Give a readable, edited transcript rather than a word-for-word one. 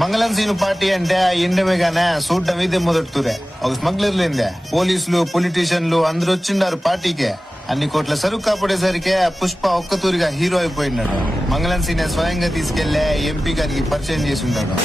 మంగళం scene party అంటే ఎండమేగానే చూడటం ఇదే మొదటితురే. ఒక స్మగ్లర్ లేందే పోలీసులు పొలిటీషియన్లు అందరు వచ్చిండారు పార్టీకే. అన్ని కోట్ల సరుకు కాపాడేసరికే పుష్ప ఒక్కతూరిగా హీరో అయిపోయినాడు. మంగళం సీనే స్వయంగా తీసుకెళ్లే ఎంపీ గారికి పరిచయం చేసి ఉంటాడు.